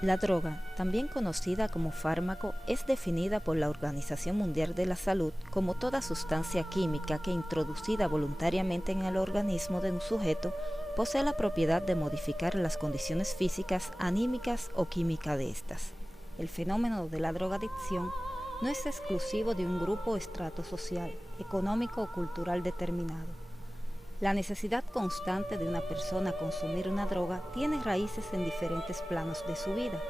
La droga, también conocida como fármaco, es definida por la Organización Mundial de la Salud como toda sustancia química que, introducida voluntariamente en el organismo de un sujeto, posee la propiedad de modificar las condiciones físicas, anímicas o químicas de estas. El fenómeno de la drogadicción no es exclusivo de un grupo o estrato social, económico o cultural determinado. La necesidad constante de una persona consumir una droga tiene raíces en diferentes planos de su vida,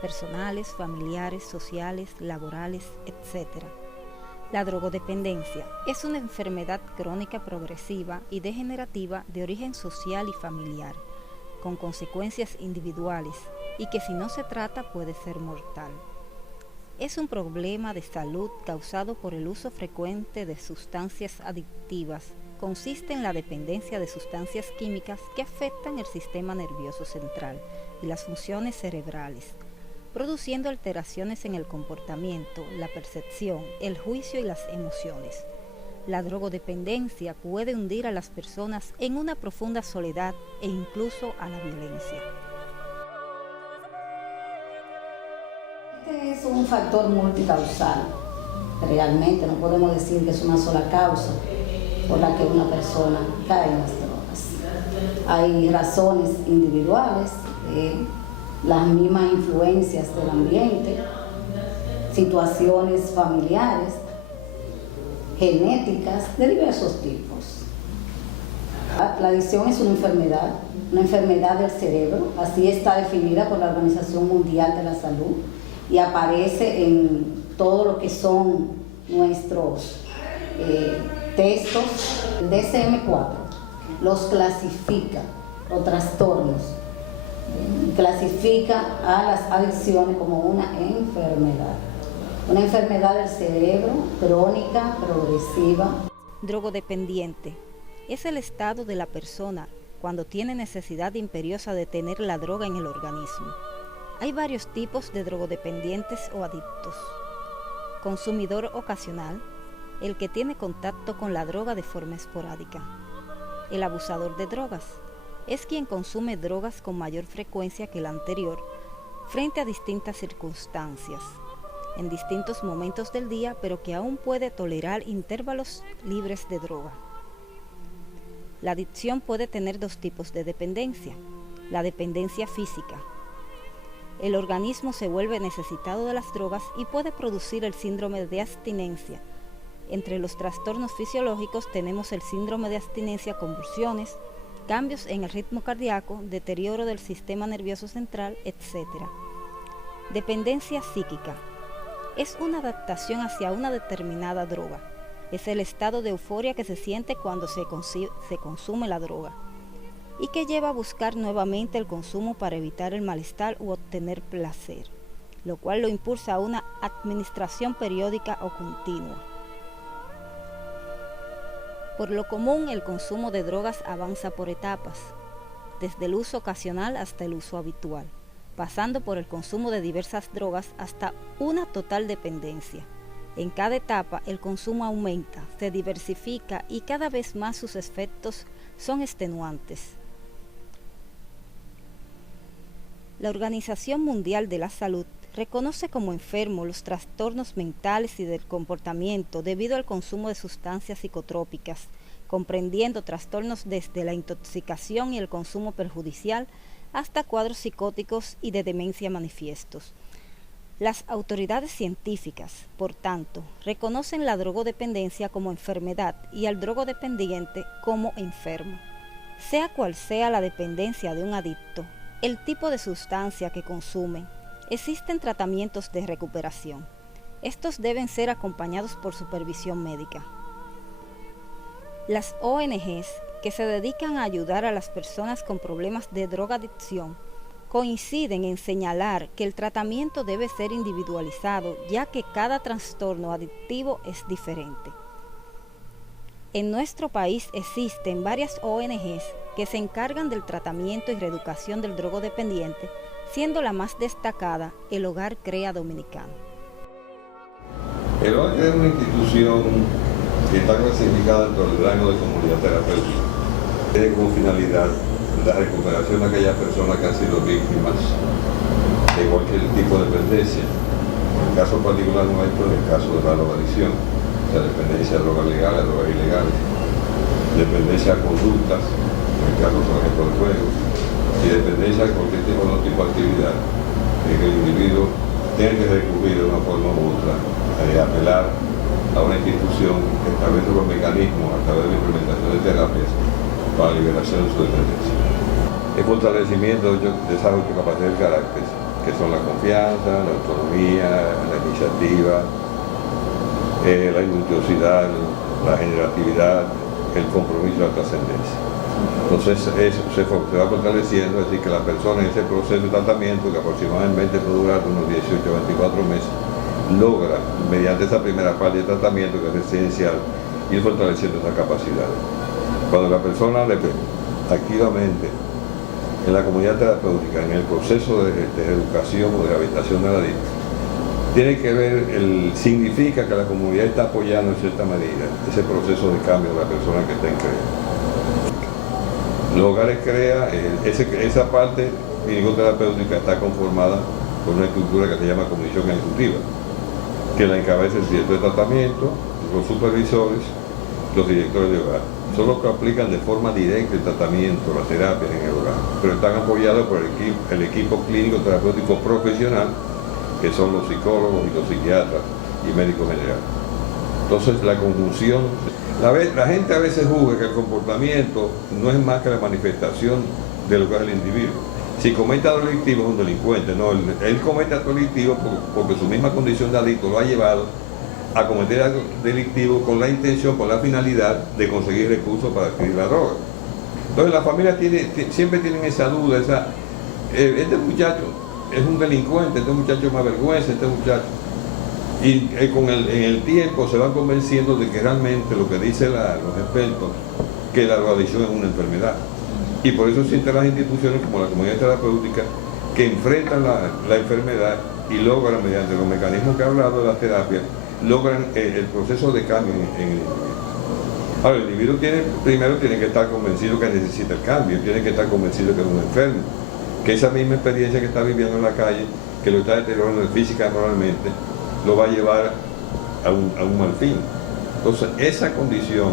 personales, familiares, sociales, laborales, etc. La drogodependencia es una enfermedad crónica progresiva y degenerativa de origen social y familiar, con consecuencias individuales y que si no se trata puede ser mortal. Es un problema de salud causado por el uso frecuente de sustancias adictivas. Consiste en la dependencia de sustancias químicas que afectan el sistema nervioso central y las funciones cerebrales, produciendo alteraciones en el comportamiento, la percepción, el juicio y las emociones. La drogodependencia puede hundir a las personas en una profunda soledad e incluso a la violencia. Este es un factor multicausal. Realmente no podemos decir que es una sola causa por la que una persona cae en las drogas. Hay razones individuales, las mismas influencias del ambiente, situaciones familiares, genéticas de diversos tipos. La adicción es una enfermedad del cerebro, así está definida por la Organización Mundial de la Salud y aparece en todo lo que son nuestros textos. El DSM-4 los clasifica, los trastornos, clasifica a las adicciones como una enfermedad del cerebro, crónica, progresiva. Drogodependiente es el estado de la persona cuando tiene necesidad imperiosa de tener la droga en el organismo. Hay varios tipos de drogodependientes o adictos. Consumidor ocasional, el que tiene contacto con la droga de forma esporádica. El abusador de drogas es quien consume drogas con mayor frecuencia que la anterior, frente a distintas circunstancias, en distintos momentos del día, pero que aún puede tolerar intervalos libres de droga. La adicción puede tener dos tipos de dependencia. La dependencia física. El organismo se vuelve necesitado de las drogas y puede producir el síndrome de abstinencia. Entre los trastornos fisiológicos tenemos el síndrome de abstinencia, convulsiones, cambios en el ritmo cardíaco, deterioro del sistema nervioso central, etc. Dependencia psíquica. Es una adaptación hacia una determinada droga. Es el estado de euforia que se siente cuando se consume la droga y que lleva a buscar nuevamente el consumo para evitar el malestar u obtener placer, lo cual lo impulsa a una administración periódica o continua. Por lo común, el consumo de drogas avanza por etapas, desde el uso ocasional hasta el uso habitual, pasando por el consumo de diversas drogas hasta una total dependencia. En cada etapa, el consumo aumenta, se diversifica y cada vez más sus efectos son extenuantes. La Organización Mundial de la Salud reconoce como enfermos los trastornos mentales y del comportamiento debido al consumo de sustancias psicotrópicas, comprendiendo trastornos desde la intoxicación y el consumo perjudicial hasta cuadros psicóticos y de demencia manifiestos. Las autoridades científicas, por tanto, reconocen la drogodependencia como enfermedad y al drogodependiente como enfermo. Sea cual sea la dependencia de un adicto, el tipo de sustancia que consume, existen tratamientos de recuperación. Estos deben ser acompañados por supervisión médica. Las ONGs que se dedican a ayudar a las personas con problemas de drogadicción coinciden en señalar que el tratamiento debe ser individualizado, ya que cada trastorno adictivo es diferente. En nuestro país existen varias ONGs que se encargan del tratamiento y reeducación del drogodependiente, siendo la más destacada el Hogar CREA Dominicano. El Hogar CREA es una institución que está clasificada dentro del rango de comunidad terapéutica. Tiene como finalidad la recuperación de aquellas personas que han sido víctimas de cualquier tipo de dependencia. En el caso particular nuestro, en el caso de la drogadicción, la dependencia de drogas legales, drogas ilegales, dependencia de conductas, en el caso por ejemplo del juego, y dependencia de cualquier tipo de actividad, en que el individuo tiene que recurrir de una forma u otra, apelar a una institución que establece los mecanismos a través de la implementación de terapias para la liberación de su dependencia. El fortalecimiento de desarrollo de capacidad del carácter, que son la confianza, la autonomía, la iniciativa, la industriosidad, la generatividad, el compromiso y la trascendencia. Entonces eso se va fortaleciendo, es decir, que la persona en ese proceso de tratamiento, que aproximadamente puede durar unos 18 a 24 meses, logra, mediante esa primera fase de tratamiento, que es esencial, ir fortaleciendo esas capacidades. Cuando la persona activamente en la comunidad terapéutica, en el proceso de educación o de rehabilitación de la adicto, tiene que ver, significa que la comunidad está apoyando en cierta medida ese proceso de cambio de la persona que está en crédito. Los hogares crea, esa parte clínico-terapéutica está conformada por una estructura que se llama comisión ejecutiva, que la encabeza el director de tratamiento, los supervisores, los directores de hogar. Son los que aplican de forma directa el tratamiento, las terapias en el hogar, pero están apoyados por el equipo clínico terapéutico profesional, que son los psicólogos y los psiquiatras y médicos generales. Entonces la conjunción, la gente a veces juzga que el comportamiento no es más que la manifestación de lo que es el individuo. Si comete acto delictivo es un delincuente, no, él comete acto delictivo porque su misma condición de adicto lo ha llevado a cometer acto delictivo con la intención, con la finalidad de conseguir recursos para adquirir la droga. Entonces la familia siempre tienen esa duda, este muchacho es un delincuente, este muchacho me avergüenza, este muchacho. Y en el tiempo se van convenciendo de que realmente lo que dicen los expertos, que la drogadicción es una enfermedad. Y por eso existen las instituciones como la comunidad terapéutica que enfrentan la enfermedad y logran, mediante los mecanismos que he hablado de las terapias, logran el proceso de cambio en el individuo. Ahora, el individuo primero tiene que estar convencido que necesita el cambio, tiene que estar convencido que es un enfermo, que esa misma experiencia que está viviendo en la calle, que lo está deteriorando física y moralmente, lo va a llevar a un mal fin. Entonces, esa condición,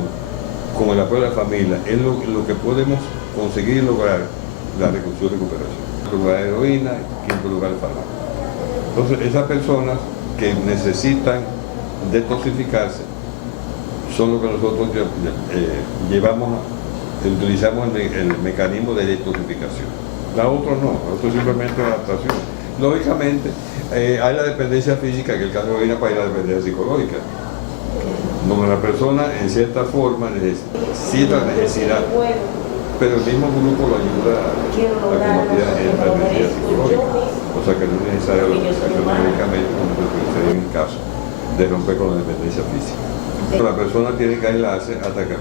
con el apoyo de la familia, es lo que podemos conseguir lograr la recuperación. En primer lugar, la heroína, en quinto lugar, el fármaco. Entonces, esas personas que necesitan detoxificarse son lo que nosotros utilizamos el mecanismo de detoxificación. La otra no, la otra es simplemente adaptación. Lógicamente, hay la dependencia física, que el caso de heroína, para ir a la dependencia psicológica, donde la persona en cierta forma necesita necesidad, pero el mismo grupo lo ayuda a combatir la dependencia psicológica, o sea que no es necesario la utilización de medicamentos como se utilizaría en el caso de romper con la dependencia física. La persona tiene que aislarse hasta que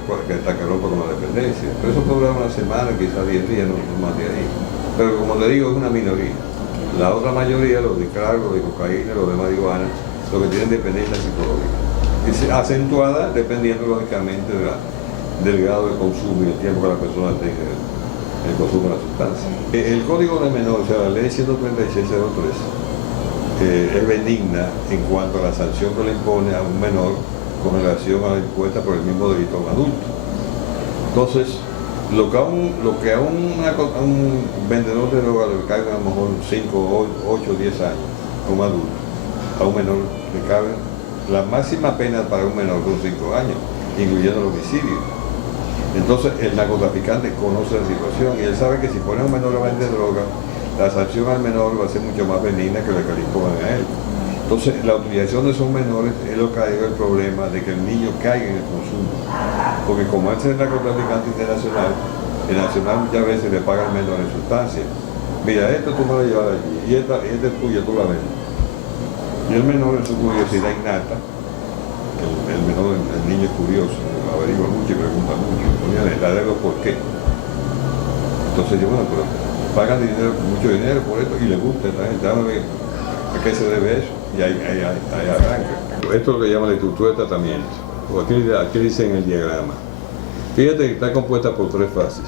rompa con la dependencia, pero eso puede durar una semana, quizás 10 días, no más de ahí. Pero como le digo, es una minoría. La otra mayoría, los de crack, los de cocaína, los de marihuana, los que tienen dependencia psicológica, y acentuada dependiendo lógicamente del grado de consumo y el tiempo que la persona tenga el consumo de la sustancia. El código de menor, o sea, la ley 136.03, es benigna en cuanto a la sanción que le impone a un menor con relación a la impuesta por el mismo delito a un adulto. Entonces, lo que a un vendedor de droga le cabe a lo mejor 5, 8, 10 años a un adulto, a un menor le cabe la máxima pena para un menor con 5 años, incluyendo el homicidio. Entonces el narcotraficante conoce la situación y él sabe que si pone a un menor a vender droga, la sanción al menor va a ser mucho más benigna que la que le impongan a él. Entonces, la utilización de esos menores es lo que ha ido el problema de que el niño caiga en el consumo. Porque como él es el narcotraficante internacional, el nacional muchas veces le paga al menor en sustancia. Mira, esto tú me lo llevas allí, y esta es tuya, tú la vendes. Y el menor, en su curiosidad innata, el niño es curioso, averigua mucho y pregunta mucho. Mira, le da los por qué. Entonces yo, bueno, pero pagan mucho dinero por esto y le gusta esta gente. Dame ver a qué se debe eso. Y ahí arranca. Esto es lo que llama la estructura de tratamiento. Aquí dice en el diagrama. Fíjate que está compuesta por 3 fases.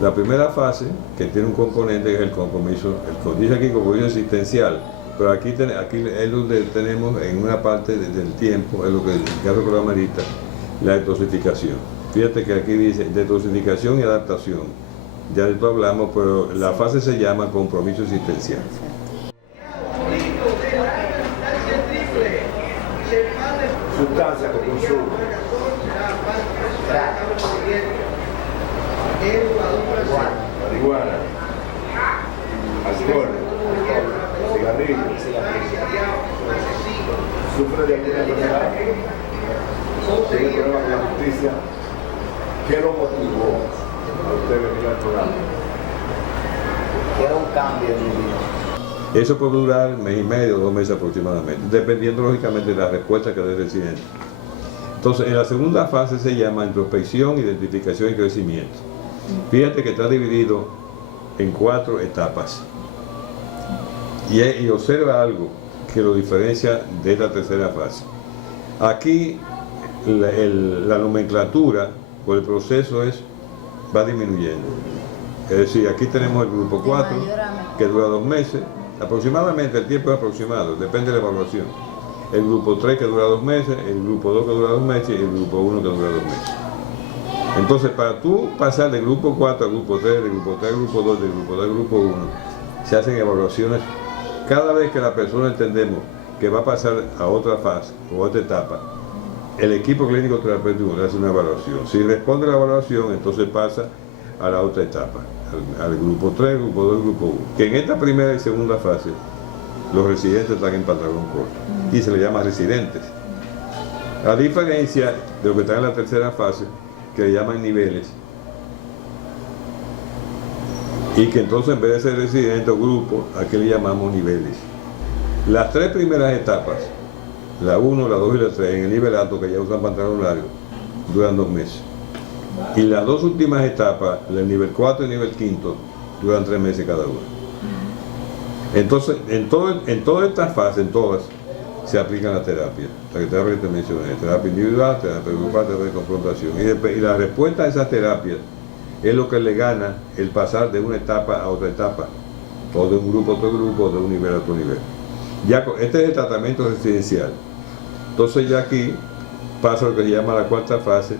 La primera fase, que tiene un componente, es el compromiso, dice aquí compromiso existencial, pero aquí es donde tenemos en una parte del tiempo, es lo que el caso que lo amerita, la detoxificación. Fíjate que aquí dice detoxificación y adaptación. Ya de esto hablamos, pero la fase se llama compromiso existencial. Sustancia que consume. Marihuana, alcohol, cigarrillos, sufre de alguna enfermedad, tiene problemas con la justicia. ¿Qué lo motivó a usted venir al programa? Quiero un cambio en mi vida. Eso puede durar mes y medio, 2 meses aproximadamente, dependiendo lógicamente de la respuesta que dé el residente. Entonces, en la segunda fase se llama introspección, identificación y crecimiento. Fíjate que está dividido en 4 etapas. Y observa algo que lo diferencia de esta tercera fase. Aquí la nomenclatura o el proceso va disminuyendo. Es decir, aquí tenemos el grupo 4, que dura 2 meses, aproximadamente, el tiempo es aproximado, depende de la evaluación. El grupo 3 que dura 2 meses, el grupo 2 que dura 2 meses y el grupo 1 que dura 2 meses. Entonces, para tú pasar del grupo 4 al grupo 3, del grupo 3 al grupo 2, del grupo 2 al grupo 1, se hacen evaluaciones. Cada vez que la persona entendemos que va a pasar a otra fase o otra etapa, el equipo clínico terapéutico le hace una evaluación. Si responde a la evaluación, entonces pasa a la otra etapa, al grupo 3, grupo 2, grupo 1. Que en esta primera y segunda fase, los residentes están en pantalón corto y se les llama residentes. A diferencia de lo que está en la tercera fase, que le llaman niveles, y que entonces en vez de ser residente o grupo, aquí le llamamos niveles. Las 3 primeras etapas, la 1, la 2 y la 3, en el nivel alto, que ya usan pantalón largo, duran 2 meses. Y las 2 últimas etapas, el nivel 4 y el nivel 5, duran 3 meses cada una. Entonces, en todas estas fases, en todas, se aplica la terapia. La terapia que te mencioné, terapia individual, terapia grupal, terapia de confrontación. Y la respuesta a esas terapias es lo que le gana el pasar de una etapa a otra etapa, o de un grupo a otro grupo, o de un nivel a otro nivel. Ya, este es el tratamiento residencial. Entonces ya aquí pasa lo que se llama la 4ª fase,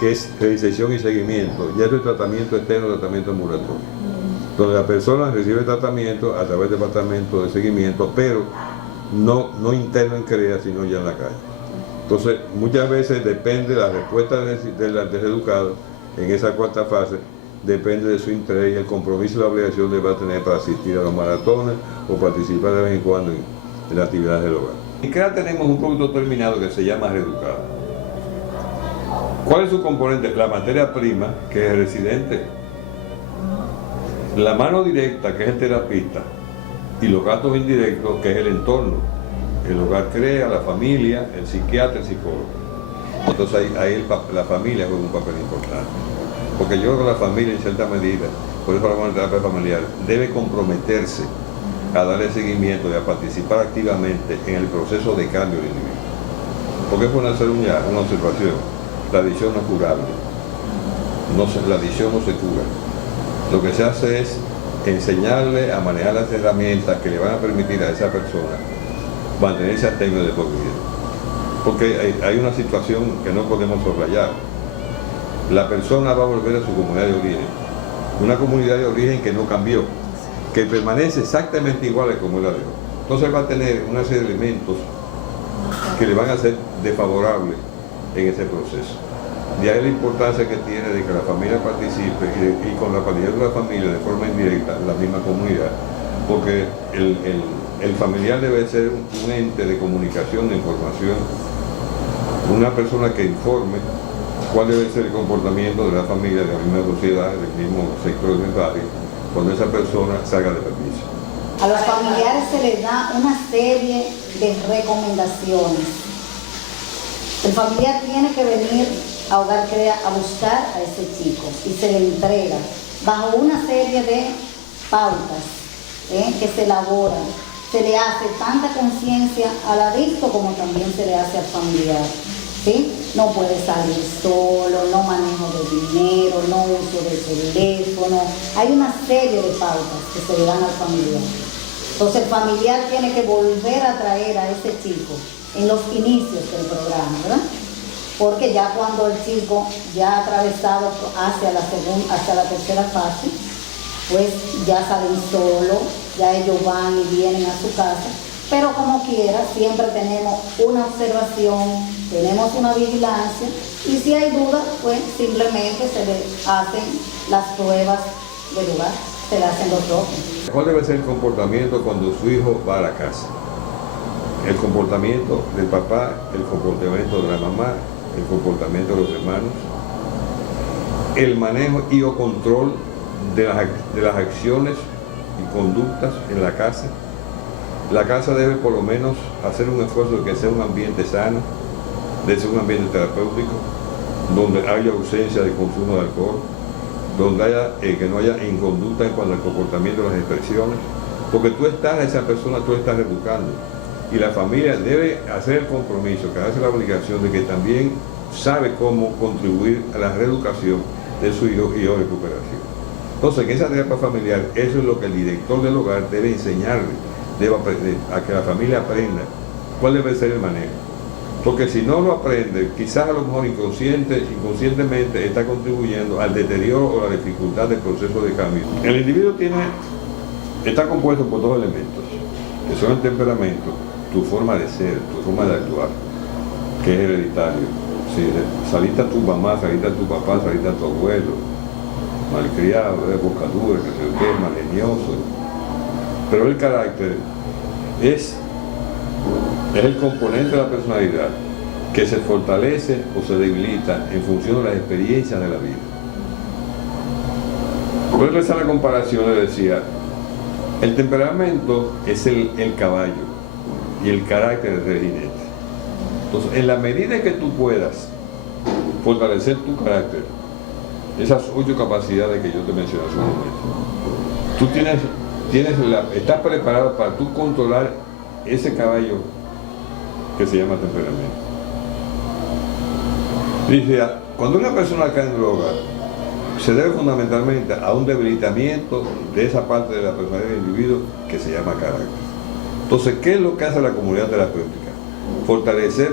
que es reinserción y seguimiento. Ya es el tratamiento externo, tratamiento ambulatorio, donde la persona recibe tratamiento a través del departamento de seguimiento, pero no interno en CREA, sino ya en la calle. Entonces, muchas veces depende de la respuesta del educado en esa 4ª fase, depende de su interés y el compromiso y la obligación que va a tener para asistir a los maratones o participar de vez en cuando en las actividades del hogar. En CREA tenemos un producto terminado que se llama Reeducado. ¿Cuál es su componente? La materia prima, que es el residente, la mano directa, que es el terapista, y los gastos indirectos, que es el entorno. El hogar CREA, la familia, el psiquiatra, el psicólogo. Entonces ahí la familia juega un papel importante. Porque yo creo que la familia, en cierta medida, por eso hablamos de terapia familiar, debe comprometerse a darle seguimiento y a participar activamente en el proceso de cambio del individuo. Porque es bueno hacer una observación. La adicción no es curable. La adicción no se cura. Lo que se hace es enseñarle a manejar las herramientas que le van a permitir a esa persona mantenerse activo de por vida. Porque hay una situación que no podemos soslayar. La persona va a volver a su comunidad de origen. Una comunidad de origen que no cambió, que permanece exactamente igual a como la dejó. Entonces va a tener una serie de elementos que le van a ser desfavorables en ese proceso. De ahí la importancia que tiene de que la familia participe y con la calidad de la familia de forma indirecta, la misma comunidad, porque el familiar debe ser un ente de comunicación, de información, una persona que informe cuál debe ser el comportamiento de la familia, de la misma sociedad, del mismo sector del barrio, cuando esa persona salga de permiso. A los familiares se les da una serie de recomendaciones. El familiar tiene que venir a Hogar CREA a buscar a ese chico y se le entrega bajo una serie de pautas que se elaboran. Se le hace tanta conciencia al adicto como también se le hace al familiar. ¿sí? No puede salir solo, no manejo de dinero, no uso de teléfono. Hay una serie de pautas que se le dan al familiar. Entonces el familiar tiene que volver a traer a ese chico en los inicios del programa, ¿verdad? Porque ya cuando el chico ya ha atravesado hacia la tercera fase, pues ya salen solos, ya ellos van y vienen a su casa, pero como quiera siempre tenemos una observación, tenemos una vigilancia, y si hay dudas, pues simplemente se le hacen las pruebas de lugar, se le hacen los toques. ¿Cuál debe ser el comportamiento cuando su hijo va a la casa? El comportamiento del papá, el comportamiento de la mamá, el comportamiento de los hermanos, el manejo y o control de las acciones y conductas en la casa. La casa debe por lo menos hacer un esfuerzo de que sea un ambiente sano, de ser un ambiente terapéutico, donde haya ausencia de consumo de alcohol, donde haya, que no haya inconducta en cuanto al comportamiento de las expresiones, porque tú estás, esa persona tú estás educando. Y la familia debe hacer el compromiso, que hace la obligación de que también sabe cómo contribuir a la reeducación de su hijo y o recuperación. Entonces, en esa terapia familiar, eso es lo que el director del hogar debe enseñarle, debe aprender, a que la familia aprenda cuál debe ser el manejo. Porque si no lo aprende, quizás a lo mejor inconscientemente está contribuyendo al deterioro o la dificultad del proceso de cambio. El individuo está compuesto por dos elementos, que son el temperamento, tu forma de ser, tu forma de actuar, que es hereditario. Si saliste a tu mamá, saliste a tu papá, saliste a tu abuelo, malcriado, boca dura, que sé qué, malenioso. Pero el carácter es el componente de la personalidad que se fortalece o se debilita en función de las experiencias de la vida. Por eso esa la comparación le decía, el temperamento es el caballo y el carácter es el jinete. Entonces, en la medida en que tú puedas fortalecer tu carácter, esas 8 capacidades que yo te mencioné hace un momento, tú estás preparado para tú controlar ese caballo que se llama temperamento. Dice, cuando una persona cae en droga, se debe fundamentalmente a un debilitamiento de esa parte de la personalidad del individuo que se llama carácter. Entonces, ¿qué es lo que hace la comunidad terapéutica? Fortalecer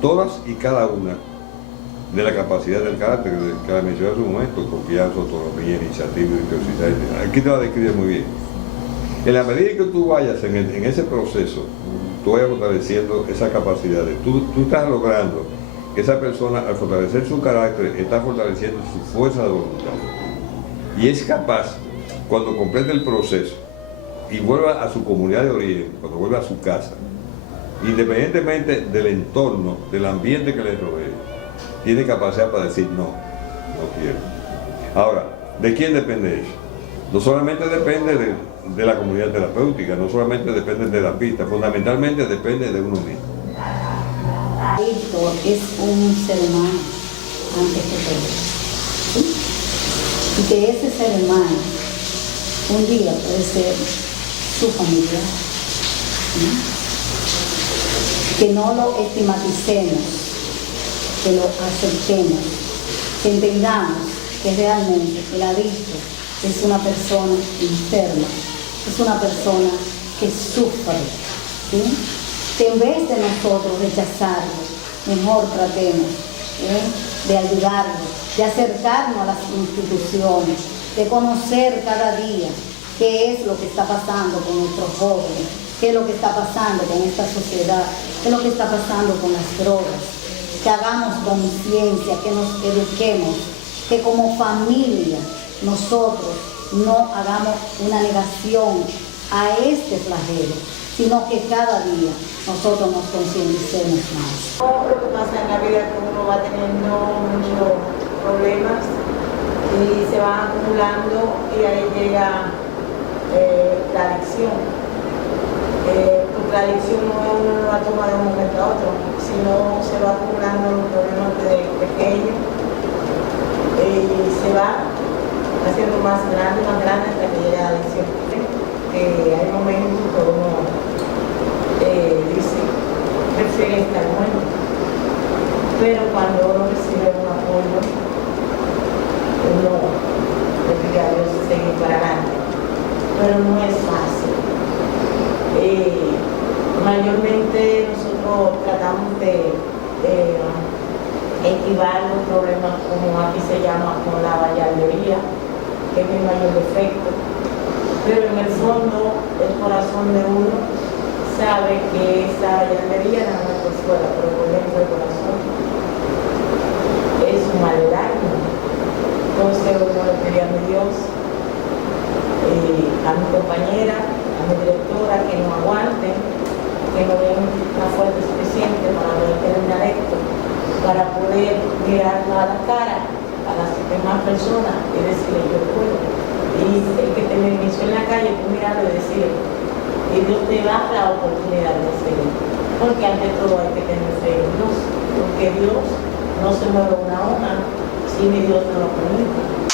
todas y cada una de la capacidad del carácter que la mencioné hace un momento, confianza, autonomía, iniciativa, virtuosidad. Aquí te la describe muy bien. En la medida que tú vayas en ese proceso, tú vayas fortaleciendo esa capacidad, tú estás logrando que esa persona, al fortalecer su carácter, está fortaleciendo su fuerza de voluntad. Y es capaz, cuando complete el proceso y vuelva a su comunidad de origen, cuando vuelva a su casa, independientemente del entorno, del ambiente que le rodee, tiene capacidad para decir no quiero. Ahora, ¿de quién depende eso? No solamente depende de la comunidad terapéutica, no solamente depende de la pista, fundamentalmente depende de uno mismo. Adicto es un ser humano antes que todo. ¿Sí? Y que ese ser humano un día puede ser su familia. ¿Sí? Que no lo estigmaticemos, que lo aceptemos, que entendamos que realmente el adicto es una persona enferma, es una persona que sufre, ¿sí? Que en vez de nosotros rechazarlo, mejor tratemos de ayudarlo, de acercarnos a las instituciones, de conocer cada día qué es lo que está pasando con nuestros jóvenes, qué es lo que está pasando con esta sociedad, qué es lo que está pasando con las drogas, que hagamos conciencia, que nos eduquemos, que como familia nosotros no hagamos una negación a este flagelo, sino que cada día nosotros nos concienticemos más. Lo que pasa en la vida es que uno va teniendo muchos problemas y se van acumulando y ahí llega la adicción. Porque la adicción uno no la toma de un momento a otro, sino se va acumulando los problemas desde pequeño y se va haciendo más grande hasta que llega la adicción. Hay momentos que uno dice, prefiere estar muerto. pero cuando uno recibe un apoyo, uno le pide a Dios seguir para adelante, pero no es fácil. Mayormente nosotros tratamos de esquivar los problemas, como aquí se llama, con la vallardería, que es mi mayor defecto, pero en el fondo el corazón de uno sabe que esa vallardería nada más por fuera, pero por dentro del corazón es un mal daño. Entonces uno le pide a mi Dios, a mi compañera, a mi directora, que no aguanten, que no den la fuerza suficiente para poder terminar esto, para poder mirar a la cara a las demás personas y decirle yo puedo. Y el que te me inició en la calle, tú mirarlo y decirle, y Dios te da la oportunidad de hacerlo. Porque ante todo hay que tener fe en Dios, porque Dios no se mueve una hoja si mi Dios no lo permite.